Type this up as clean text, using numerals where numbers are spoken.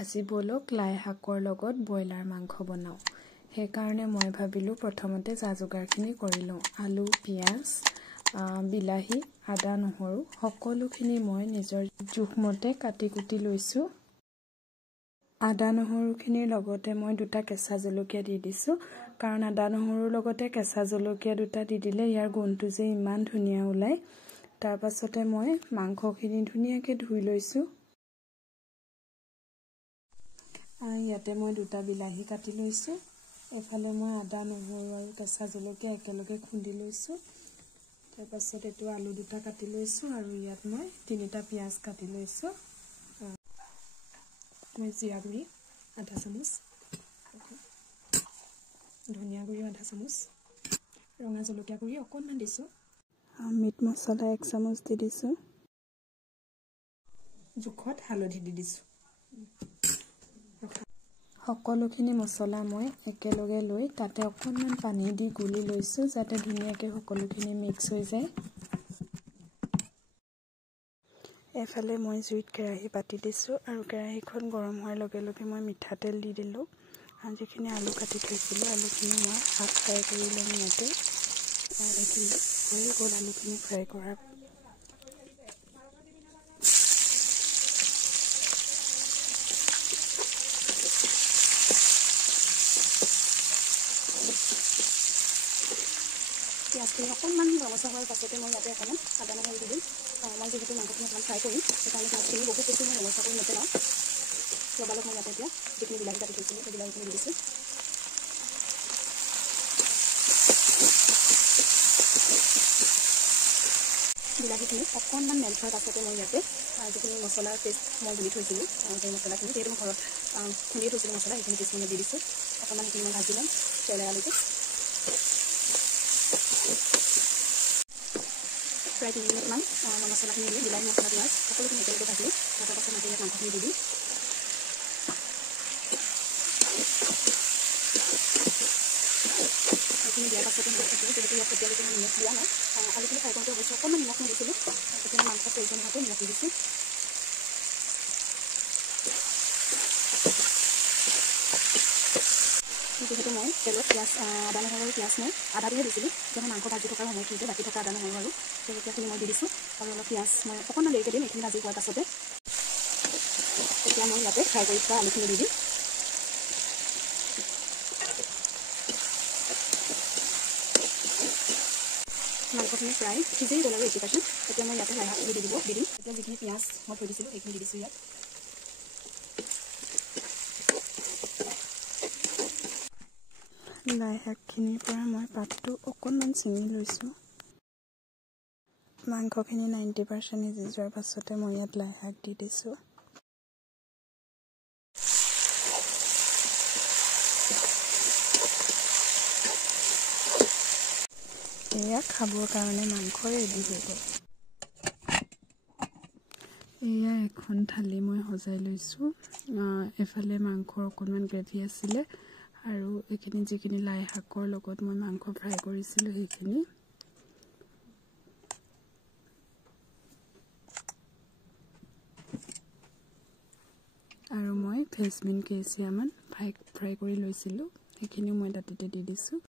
আজি বলক লাই শাকৰ লগত ব্ৰইলাৰ মাংস বনাও। সেইকাৰণে মই ভাবিলোঁ প্ৰথমতে যোগাৰখিনি কৰি লওঁ। আলু, পিঁয়াজ, বিলাহী, আদা, নহৰু সকলোখিনি মই নিজৰ জোখমতে কাটি কুটি লৈছোঁ। আদা নহৰুখিনিৰ লগতে মই 2টা কেঁচা জলকীয়া দি দিছোঁ, কাৰণ আদা নহৰুৰ লগতে কেঁচা জলকীয়া 2টা দি দিলে ইয়াৰ গোন্ধটো যে ইমান ধুনীয়া ওলায়। তাৰ পাছতে মই মাংসখিনি ধুনীয়াকৈ ধুই লৈছোঁ। ইয়াতে মই 2টা বিলাহী কাটি লৈছোঁ। এফালে মই আদা নহৰু আৰু কেঁচা জলকীয়া একেলগে খুন্দি লৈছোঁ। তাৰ পাছত এইটো আলু 2টা কাটি লৈছোঁ আৰু ইয়াত মই 3টা পিঁয়াজ কাটি লৈছোঁ। মই জিৰা গুড়ি আধা চামুচ, ধনিয়া গুড়ি আধা চামুচ, ৰঙা জলকীয়া গুড়ি অকণমান দিছোঁ, মিট মছলা 1 চামুচ দি দিছোঁ, জোখত হালধি দি দিছোঁ। সকলোখিনি মছলা মই একেলগে লৈ তাতে অকণমান পানী দি গুলি লৈছোঁ, যাতে ধুনীয়াকৈ সকলোখিনি মিক্স হৈ যায়। এফালে মই জুইত কেৰাহী পাতি দিছোঁ আৰু কেৰাহীখন গৰম হোৱাৰ লগে লগে মই মিঠাতেল দি দিলোঁ। যিখিনি আলু কাটি থৈছিলোঁ আলুখিনি মই হাফ ফ্ৰাই কৰি ল'ম। ইয়াতে এইখিনি হৈ গ'ল আলুখিনি ফ্ৰাই কৰাৰ। পিঁয়াজখিনি অকণমান ৰঙচুৱা হোৱাৰ পাছতে মই ইয়াতে অকণমান আদা নহৰু দি দিম। মই যিহেতু মাংসখিনি অকণমান ফ্ৰাই কৰিম, সেইকাৰণে পিঁয়াজখিনি বহুত বেছি মই ৰঙচুৱা কৰি নেপেলাওঁ। লগালগ মই ইয়াতে এতিয়া যিখিনি বিলাহী কাটি থৈছিলোঁ সেই বিলাহীখিনি দি দিছোঁ। বিলাহীখিনি অকণমান মেল্ট হোৱাৰ পাছতে মই ইয়াতে যিখিনি মছলাৰ পেষ্ট মই গুলি থৈছিলোঁ সেই মছলাখিনি, যিহেতু মই ঘৰত খুন্দিয়ে থৈছিলোঁ মছলা, সেইখিনি পেষ্ট মই দি দিছোঁ। অকণমান সেইখিনি মই ভাজি ল'ম তেল এৰালৈকে। প্ৰায় 3 মিনিটমান মই মছলাখিনি দি বিলাহী, মছলা, পিঁয়াজ সকলোখিনি একেলগে ভাজিলোঁ। তাৰ পাছত মই ইয়াত মাংসখিনি দি দিম। এইখিনি দিয়াৰ পাছতে মই যিহেতু ইয়াত এতিয়ালৈকে মই নিমখ দিয়া নাই, আলুখিনি ফ্ৰাই কৰোঁতে অৱশ্যে অকণমান নিমখ মই দিছিলোঁ, তেতিয়া মাংস প্ৰয়োজন হোৱাকৈ নিমখ দি দিছোঁ। যিহেতু মই তেলত পিঁয়াজ আদা নহৰু আৰু পিঁয়াজ মই আধাটোহে দিছিলোঁ, যেতিয়া মাংস ভাজি থকাৰ সময়খিনিতে বাকী থকা আদা নহৰু আৰু জলকীয়াখিনি মই দি দিছোঁ আৰু অলপ পিঁয়াজ মই অকণমান দেৰিকৈ দিম। এইখিনি ভাজি হোৱাৰ পাছতে এতিয়া মই ইয়াতে ফ্ৰাই কৰি থোৱা আলুখিনি দি দিম। মাংসখিনি প্ৰায় সিজেই গ'ল আৰু 80%। এতিয়া মই ইয়াতে লাই শাকখিনি দি দিম। এতিয়া যিখিনি পিঁয়াজ মই থৈ দিছিলোঁ এইখিনি দি দিছোঁ ইয়াত। লাই শাকখিনিৰ পৰা মই পাতটো অকণমান ছিঙি লৈছোঁ। মাংসখিনি 90% সিজি যোৱাৰ পাছতে মই ইয়াত লাই শাক দি দিছোঁ। এয়া খাবৰ কাৰণে মাংস ৰেডি হৈ গ'ল। এয়া এখন থালি মই সজাই লৈছোঁ। এফালে মাংসৰ অকণমান গ্ৰেভি আছিলে আৰু এইখিনি যিখিনি লাই শাকৰ লগত মই মাংস ফ্ৰাই কৰিছিলোঁ সেইখিনি। আৰু মই ফ্ৰেঞ্চবিন কেইচিয়ামান ফ্ৰাই কৰি লৈছিলোঁ, সেইখিনিও মই তাতে দি দিছোঁ।